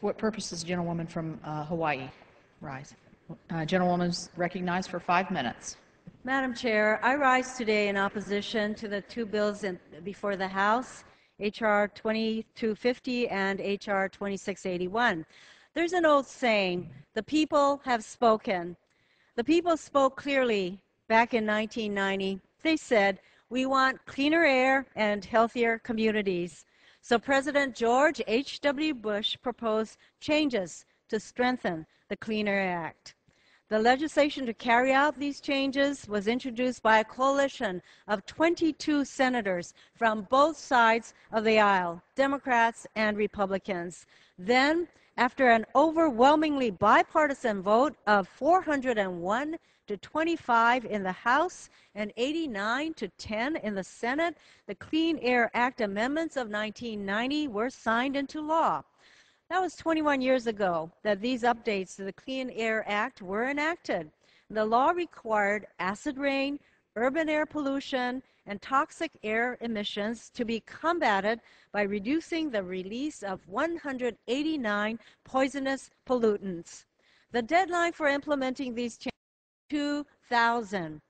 For what purpose does the gentlewoman from Hawaii rise? Gentlewoman's recognized for 5 minutes. Madam Chair, I rise today in opposition to the two bills before the House, H.R. 2250 and H.R. 2681. There's an old saying, the people have spoken. The people spoke clearly back in 1990. They said, we want cleaner air and healthier communities. So President George H.W. Bush proposed changes to strengthen the Clean Air Act. The legislation to carry out these changes was introduced by a coalition of 22 senators from both sides of the aisle, Democrats and Republicans. Then, after an overwhelmingly bipartisan vote of 401 to 25 in the House and 89 to 10 in the Senate, the Clean Air Act amendments of 1990 were signed into law. That was 21 years ago that these updates to the Clean Air Act were enacted. The law required acid rain, urban air pollution, and toxic air emissions to be combated by reducing the release of 189 poisonous pollutants. The deadline for implementing these changes was 2000.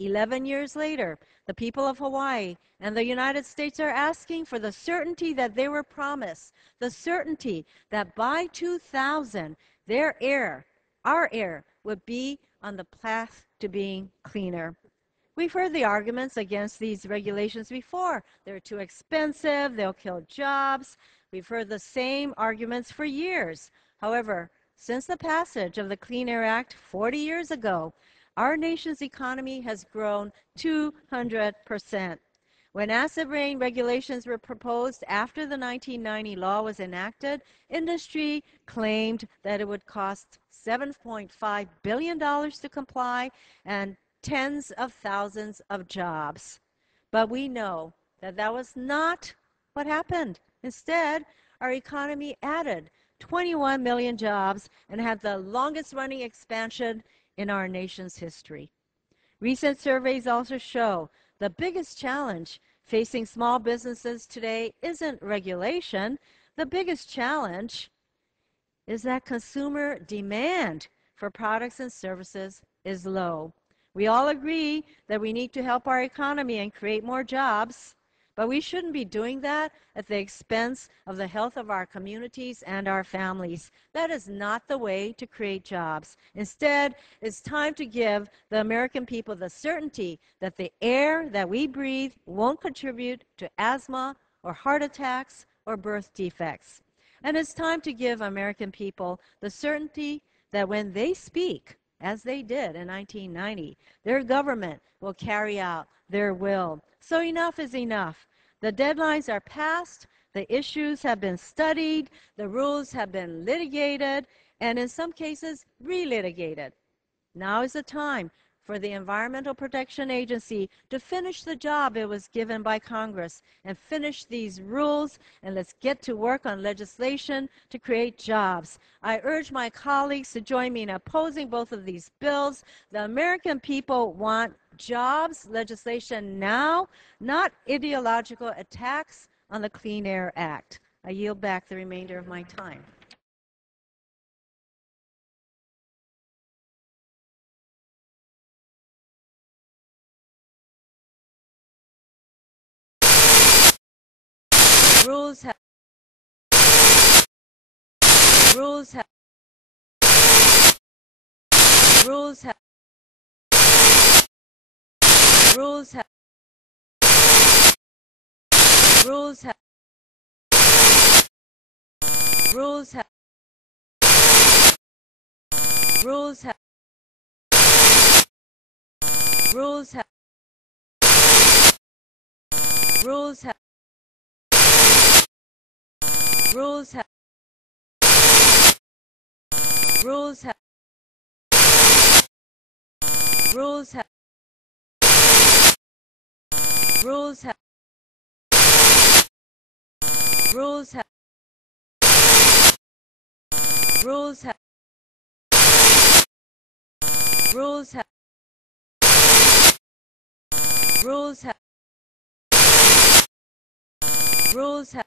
11 years later, the people of Hawaii and the United States are asking for the certainty that they were promised, the certainty that by 2000, their air, our air, would be on the path to being cleaner. We've heard the arguments against these regulations before. They're too expensive, they'll kill jobs. We've heard the same arguments for years. However, since the passage of the Clean Air Act 40 years ago, our nation's economy has grown 200%. When acid rain regulations were proposed after the 1990 law was enacted, industry claimed that it would cost $7.5 billion to comply and tens of thousands of jobs. But we know that that was not what happened. Instead, our economy added 21 million jobs and had the longest running expansion in our nation's history. Recent surveys also show the biggest challenge facing small businesses today isn't regulation. The biggest challenge is that consumer demand for products and services is low. We all agree that we need to help our economy and create more jobs, but we shouldn't be doing that at the expense of the health of our communities and our families. That is not the way to create jobs. Instead, it's time to give the American people the certainty that the air that we breathe won't contribute to asthma or heart attacks or birth defects. And it's time to give American people the certainty that when they speak, as they did in 1990, their government will carry out their will. So enough is enough. The deadlines are passed, the issues have been studied, the rules have been litigated, and in some cases, relitigated. Now is the time for the Environmental Protection Agency to finish the job it was given by Congress and finish these rules, and let's get to work on legislation to create jobs. I urge my colleagues to join me in opposing both of these bills. The American people want jobs legislation now, not ideological attacks on the Clean Air Act. I yield back the remainder of my time. Rules have rules have rules have rules have rules have rules have rules have rules have rules have rules have rules have rules have rules have rules have rules have rules have rules have rules have